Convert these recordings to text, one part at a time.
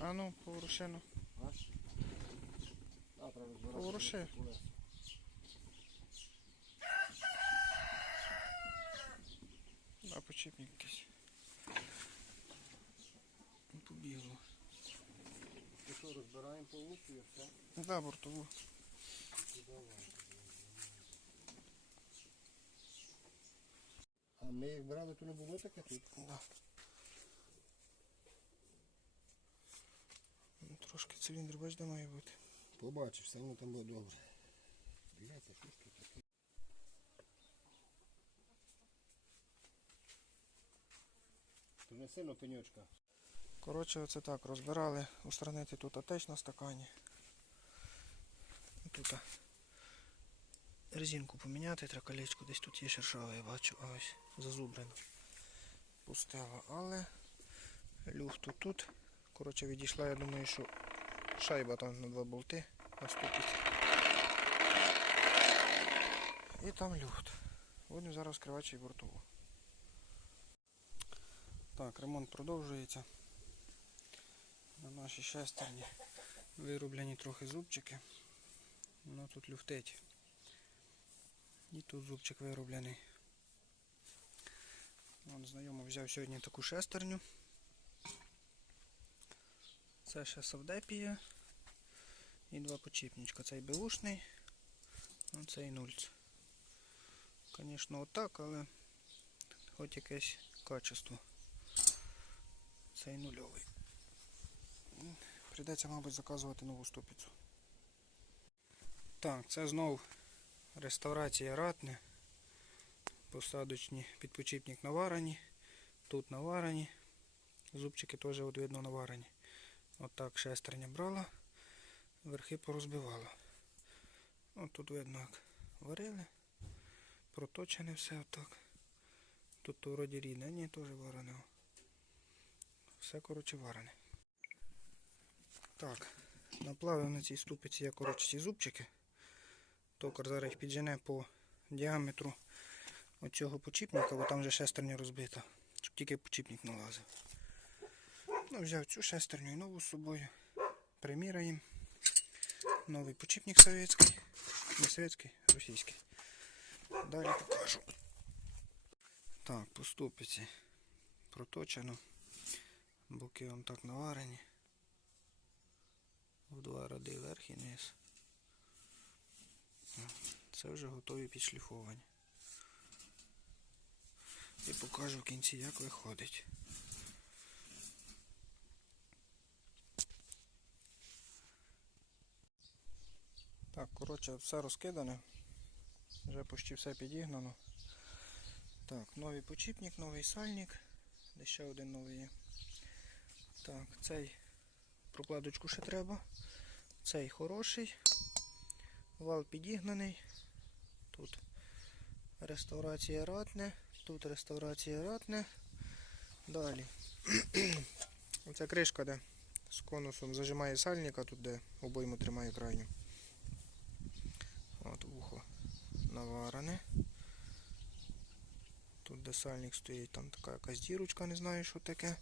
А ну, поворуши ну. Поворуши. А почіпник якийсь. Ну, Побігло. І що, розбираємо повністю і все? Да, бортову. А ми їх брали, то не було таке тут? Да. Трошки циліндр, бач, де має бути. Побачиш, все воно там буде добре. Дивіться, що ж тут? То не сильно пеньочка. Коротше, оце так, розбирали, устранити тут атеч на стакані. Тут резинку поміняти, треба колечко, десь тут є шершаве, я бачу, а ось зазубрено. Пустила, але люфту тут. Коротше, відійшла, я думаю, що шайба там на два болти наступить. І там люфт. Будемо зараз скривати ще й бортову. Так, ремонт продовжується. На нашій шестерні вироблені трохи зубчики. Воно тут люфтить. І тут зубчик вироблений. Вон, знайомо взяв сьогодні таку шестерню. Це ще Савдепія. І два почіпничка. Цей беушний, а цей нульц. Звісно, отак, але хоч якесь качество. Цей нульовий. Прийдеться, мабуть, заказувати нову ступицю. Так, це знов реставрація ратне. Посадочні підпочіпник наварені. Тут наварені. Зубчики теж видно наварені. Отак шестерня брала, верхи порозбивала. От тут видно, як варили. Проточене все отак. Тут то вроді рідне, ні, теж варене. Все, коротше, варене. Так, наплавив на цій ступиці я, коротше, ці зубчики. Токар зараз їх піджене по діаметру оцього почіпника, бо там вже шестерня розбита, щоб тільки почіпник налазив. Ну, взяв цю шестерню і нову з собою. Приміряємо. Новий почіпник совєтський. Не совєтський, російський. Далі покажу. Так, по проточено. Боки вон так наварені. В два ради вверх і низ. Це вже готові підшліфовані. І покажу в кінці, як виходить. Так, коротше, все розкидане. Вже почти все підігнано. Так, новий почіпник, новий сальник. Де ще один новий є. Так, цей прокладочку ще треба. Цей хороший. Вал підігнаний. Тут реставрація ратне. Тут реставрація ратне. Далі. Оця кришка, де з конусом зажимає сальника, тут де обойму тримає крайню. От вухо наварене. Тут де сальник стоїть, там така якась дірочка, не знаю, що таке.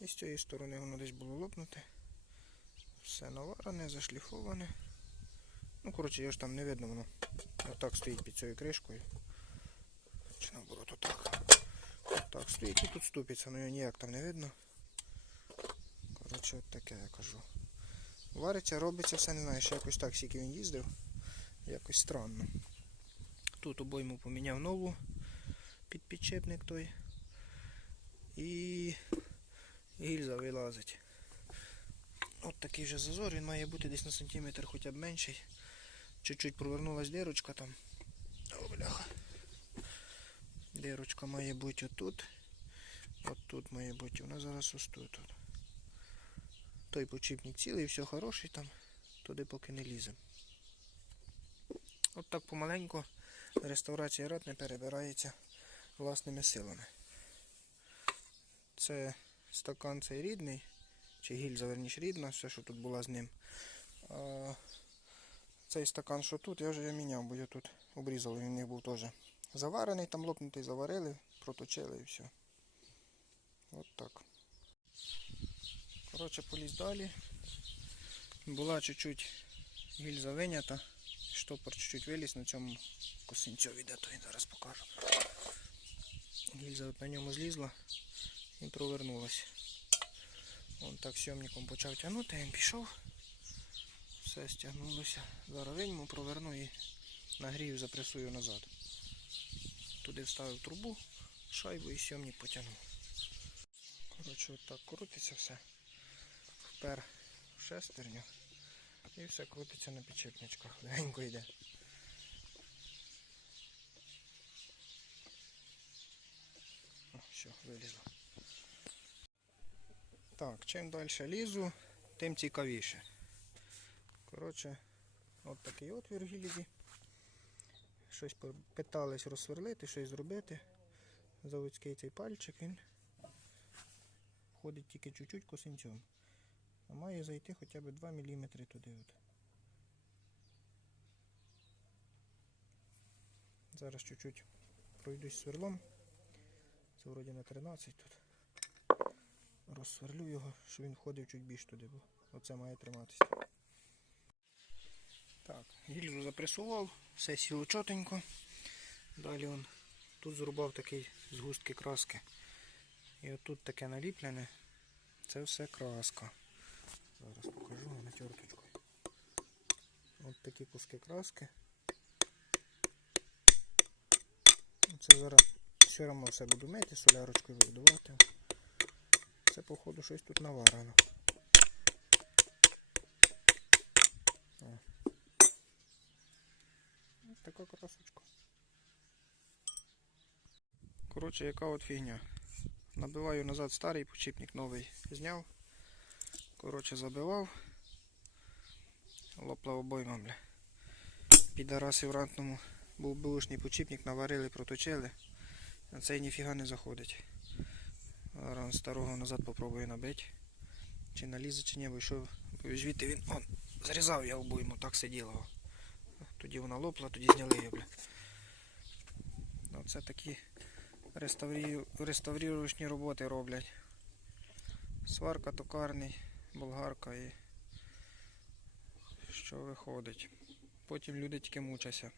І з цієї сторони воно десь було лопнуте. Все наварене, зашліфоване. Ну, коротше, його ж там не видно, воно отак стоїть під цією кришкою. Чи наоборот отак. Отак стоїть і тут ступиться, ну його ніяк там не видно. Коротше, от таке я кажу. Вариться, робиться, все не знаю, що якось так, скільки він їздив. Якось странно. Тут обойму поміняв нову під підчепник той. І гільза вилазить. От такий вже зазор, він має бути десь на сантиметр хоча б менший. Чуть-чуть провернулась дирочка там. О, бляха. Дирочка має бути отут. От тут має бути. Вона зараз ось тут. Той почіпник цілий, все хороший там. Туди поки не лізе. От так помаленьку реставрація рад не перебирається власними силами. Це стакан цей рідний, чи гільза, верніше рідна, все, що тут була з ним. А цей стакан, що тут, я вже міняв, бо я тут обрізали, він них був теж заварений, там лопнутий, заварили, проточили і все. От так. Коротше, поліз далі. Була чуть-чуть гільза винята. Штопор чуть-чуть виліз на цьому косинцьові, де то він зараз покажу. Гільза на ньому злізла і провернулась. Вон так сьомником почав тягнути, він пішов. Все стягнулося. Зараз вийму, проверну і нагрію, запресую назад. Туди вставив трубу, шайбу і сьомник потягнув. Коротше, от так крутиться все. Впер в шестерню і все крутиться на підчепничках. Легенько йде. О, все, вилізло. Так, чим далі лізу, тим цікавіше. Коротше, от такий отвір в. Щось питались розсверлити, щось зробити. Заводський цей пальчик він входить тільки чуть-чуть косинцем. А має зайти хоча б 2 мм туди. От. Зараз чуть-чуть пройдусь сверлом. Це вроді на 13 тут. Розсверлю його, щоб він входив чуть більш туди, бо оце має триматися. Так, гільзу запресував, все сіло чотенько. Далі он тут зрубав такий згустки краски. І отут таке наліплене. Це все краска. Зараз покажу на терточкою. От такі куски краски. Це зараз все одно все буду мити, солярочкою видувати. Це походу щось тут наварено. Ось така красочка. Коротше, яка от фігня. Набиваю назад старий почіпник новий зняв. Коротше, забивав. Лопла обойма, бля. Підараси в рантному був бушний почіпник, наварили, проточили. А цей ніфіга не заходить. Зараз старого назад попробую набити. Чи налізе, чи ні, бо що звідти він он, зрізав я обойму, так сиділо. Тоді вона лопла, тоді зняли її, бля. Оце такі реставрію- реставріруючні роботи роблять. Сварка, токарний, болгарка і що виходить. Потім люди тільки мучаться.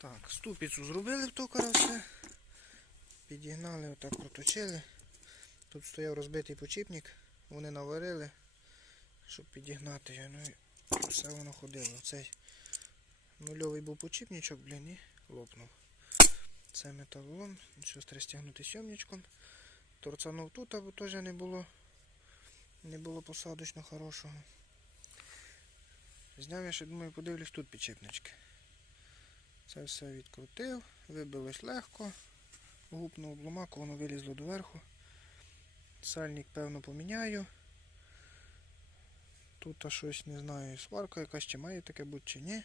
Так, ступицю зробили в токара все. Підігнали, отак проточили. Тут стояв розбитий почіпник, вони наварили, щоб підігнати його. Ну і все воно ходило. Цей нульовий був почіпничок, блін, і лопнув. Це металолом, щось треба стягнути сьомничком. Торцанув тут, або теж не було. Не було посадочно хорошого. Зняв я ще думаю, подивлюсь тут підчепнички. Це все відкрутив, вибилось легко, гупнув обломак, воно вилізло доверху. Сальник, певно, поміняю. Тут щось не знаю, сварка якась чи має таке бути чи ні.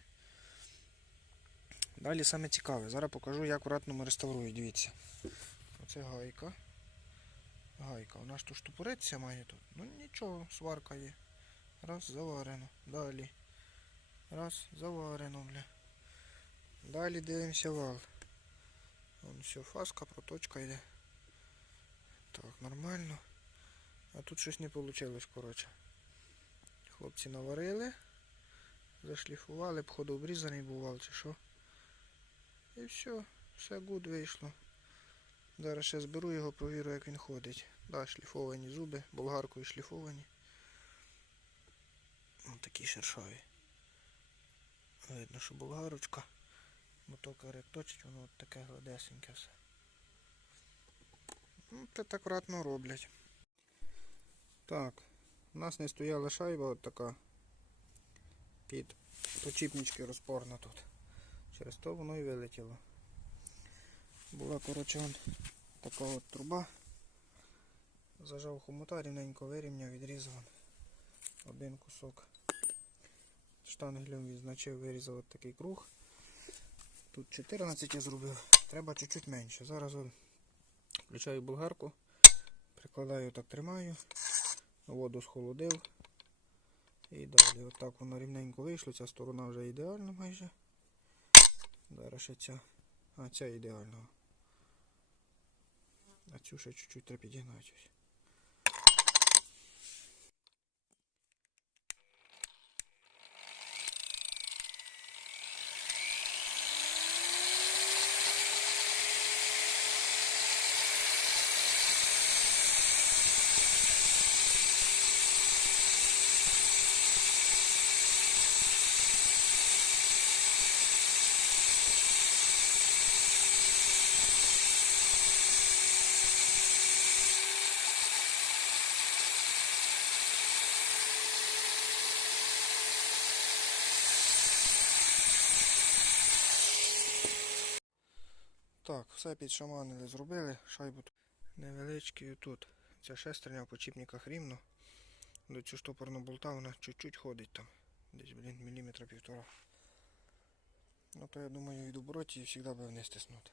Далі саме цікаве. Зараз покажу, як акуратно реставрую, дивіться. Оце гайка. Гайка. Вона ж тут штупориться має тут. Ну нічого, сварка є. Раз, заварено. Далі. Раз, заварено, бля. Далі дивимося вал. Вон все, фаска, проточка йде. Так, нормально. А тут щось не вийшло, коротше. Хлопці наварили, зашліфували, походу обрізаний був чи що. І все, все гуд вийшло. Зараз ще зберу його, провірю, як він ходить. Да, шліфовані зуби, болгаркою шліфовані. Ось такі шершаві. Видно, що болгарочка. Мотокар як точить, воно таке гладесеньке все. Ну, це так акуратно роблять. Так, у нас не стояла шайба от така під почіпнички розпорна тут. Через то воно і вилетіло. Була, коротше, така от труба. Зажав хомута, рівненько вирівняв, відрізав один кусок. Штангелем відзначив, вирізав от такий круг. Тут 14 я зробив, треба чуть-чуть менше. Зараз включаю болгарку, прикладаю так тримаю, воду схолодив. І далі. Отак воно рівненько вийшло, ця сторона вже ідеальна майже. Зараз ще ця. А, ця ідеальна. А цю ще чуть-чуть треба підігнати. Так, все підшаманили, зробили. Шайбу невеличкий тут. Ця шестерня в почіпниках рівно. До цю штопорну болта вона чуть-чуть ходить там. Десь, блін, міліметра півтора. Ну то я думаю від обороті завжди би вниз тиснути.